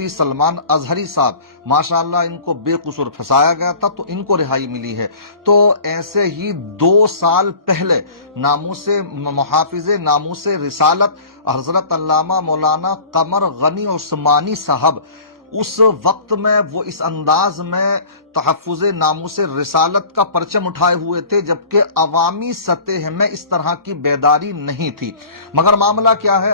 مفتی سلمان اظہری صاحب ماشاءاللہ ان کو بے قصور پھنسایا گیا تھا تو ان کو رہائی ملی ہے۔ تو ایسے ہی 2 سال پہلے ناموس محافظ ناموس رسالت حضرت علامہ مولانا قمر غنی عثمانی صاحب اس وقت میں وہ اس انداز میں تحفظ ناموس رسالت کا پرچم اٹھائے ہوئے تھے جبکہ عوامی سطح میں اس طرح کی بیداری نہیں تھی۔ مگر معاملہ کیا ہے،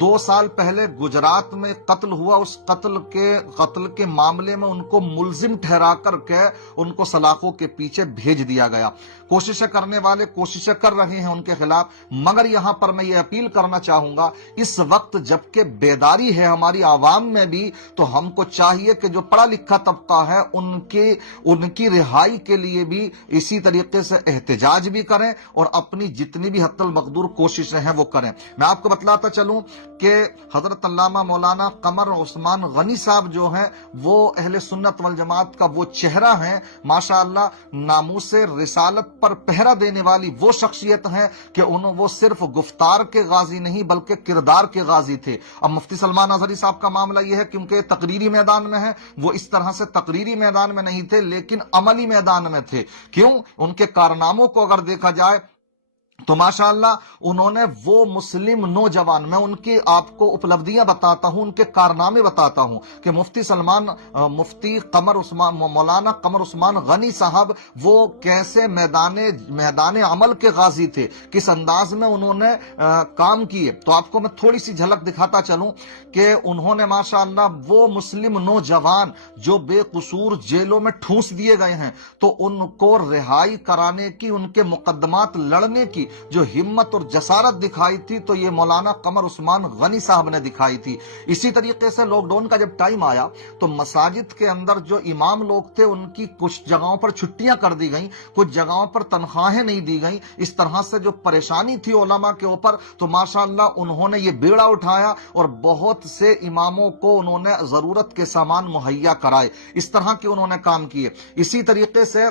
2 سال پہلے گجرات میں قتل ہوا، اس قتل کے معاملے میں ان کو ملزم ٹھہرا کر کے ان کو سلاخوں کے پیچھے بھیج دیا گیا۔ کوششیں کرنے والے کوششیں کر رہے ہیں ان کے خلاف، مگر یہاں پر میں یہ اپیل کرنا چاہوں گا، اس وقت جبکہ بیداری ہے ہماری عوام میں بھی، تو ہم کو چاہیے کہ جو پڑھا لکھا طبقہ ہے ان کی رہائی کے لیے بھی اسی طریقے سے احتجاج بھی کریں اور اپنی جتنی بھی حد المقدور کوششیں ہیں وہ کریں۔ میں آپ کو بتلاتا چلوں کہ حضرت علامہ مولانا قمر عثمان غنی صاحب جو ہیں وہ اہل سنت والجماعت کا وہ چہرہ ہیں، ماشاءاللہ ناموس رسالت پر پہرا دینے والی وہ شخصیت ہیں کہ وہ صرف گفتار کے غازی نہیں بلکہ کردار کے غازی تھے۔ اب مفتی سلمان اظہری صاحب کا معاملہ یہ ہے کیونکہ تقریری میدان میں ہے، وہ اس طرح سے تقریری میدان میں نہیں تھے لیکن عملی میدان میں تھے۔ کیوں؟ ان کے کارناموں کو اگر دیکھا جائے تو ماشاءاللہ انہوں نے وہ مسلم نوجوان، میں ان کی آپ کو اپلبدیاں بتاتا ہوں، ان کے کارنامے بتاتا ہوں کہ مفتی مولانا قمر عثمان غنی صاحب وہ کیسے میدان عمل کے غازی تھے، کس انداز میں انہوں نے کام کیے۔ تو آپ کو میں تھوڑی سی جھلک دکھاتا چلوں کہ انہوں نے ماشاءاللہ وہ مسلم نوجوان جو بے قصور جیلوں میں ٹھونس دیے گئے ہیں تو ان کو رہائی کرانے کی، ان کے مقدمات لڑنے کی جو ہمت اور جسارت دکھائی تھی تو یہ مولانا قمر عثمان غنی صاحب نے دکھائی تھی۔ اسی طریقے سے لاک ڈاؤن کا جب ٹائم آیا تو مساجد کے اندر جو امام لوگ تھے ان کی کچھ جگہوں پر چھٹیاں کر دی گئیں، کچھ جگہوں پر تنخواہیں نہیں دی گئیں، اس طرح سے جو پریشانی تھی علماء کے اوپر، تو ماشاءاللہ انہوں نے یہ بیڑا اٹھایا اور بہت سے اماموں کو انہوں نے ضرورت کے سامان مہیا کرائے، اس طرح کے انہوں نے کام کیے۔ اسی طریقے سے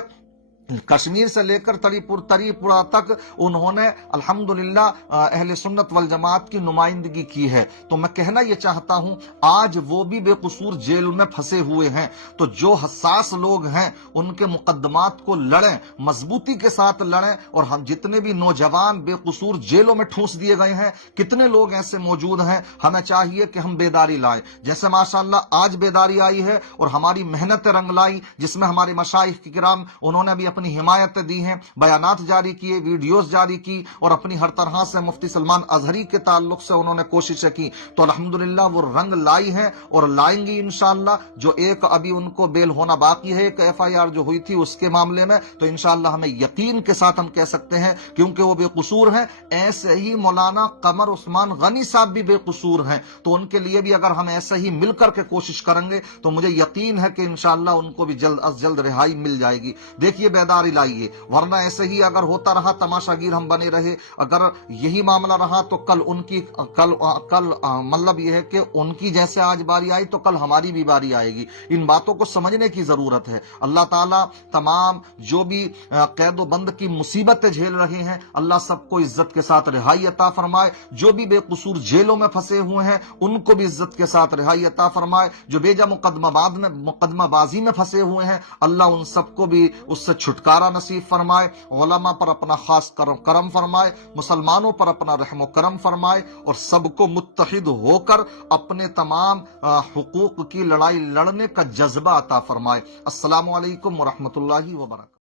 کشمیر سے لے کر تریپورہ تک انہوں نے الحمدللہ اہل سنت والجماعت کی نمائندگی کی ہے۔ تو میں کہنا یہ چاہتا ہوں آج وہ بھی بے قصور جیل میں پھنسے ہوئے ہیں، تو جو حساس لوگ ہیں ان کے مقدمات کو لڑیں، مضبوطی کے ساتھ لڑیں، اور ہم جتنے بھی نوجوان بے قصور جیلوں میں ٹھونس دیے گئے ہیں، کتنے لوگ ایسے موجود ہیں، ہمیں چاہیے کہ ہم بیداری لائیں، جیسے ماشاءاللہ آج بیداری آئی ہے اور ہماری محنت رنگ لائی، جس میں ہمارے مشائخ کرام انہوں نے بھی اپنی حمایت دی ہیں، بیانات جاری کیے، ویڈیوز جاری کی، اور اپنی ہر طرح سے مفتی سلمان اظہری کے تعلق سے انہوں نے کوششیں کی، تو الحمدللہ وہ رنگ لائی ہیں اور لائیں گی انشاءاللہ۔ جو ایک ابھی ان کو بیل ہونا باقی ہے، ایک FIR جو ہوئی تھی اس کے معاملے میں، تو انشاءاللہ ہمیں یقین کے ساتھ ہم کہہ سکتے ہیں کیونکہ وہ بے قصور ہیں، ایسے ہی مولانا قمر عثمان غنی صاحب بھی بے قصور ہیں، تو ان کے لیے بھی اگر ہم ایسے ہی مل کر کے کوشش کریں گے تو مجھے یقین ہے کہ انشاءاللہ ان کو بھی جلد از جلد رہائی مل جائے گی۔ دیکھیے بیداری لائیے، ورنہ ایسے ہی اگر ہوتا رہا تماشا گیر ہم بنے رہے، اگر یہی معاملہ رہا تو کل مطلب یہ ہے کہ ان کی جیسے آج باری آئی تو کل ہماری بھی باری آئے گی۔ ان باتوں کو سمجھنے کی ضرورت ہے۔ اللہ تعالیٰ تمام جو بھی قید و بند کی مصیبتیں جھیل رہے ہیں اللہ سب کو عزت کے ساتھ رہائی عطا فرمائے، جو بھی بے قصور جیلوں میں پھنسے ہوئے ہیں ان کو بھی عزت کے ساتھ رہائی عطا فرمائے، جو بیجا مقدمہ بازی میں پھنسے ہوئے ہیں اللہ ان سب کو بھی اس سے چھٹکارا نصیب فرمائے، علماء پر اپنا خاص کرم فرمائے، مسلمانوں پر اپنا رحم و کرم فرمائے، اور سب کو متحد ہو کر اپنے تمام حقوق کی لڑائی لڑنے کا جذبہ عطا فرمائے۔ السلام علیکم ورحمۃ اللہ وبرکاتہ۔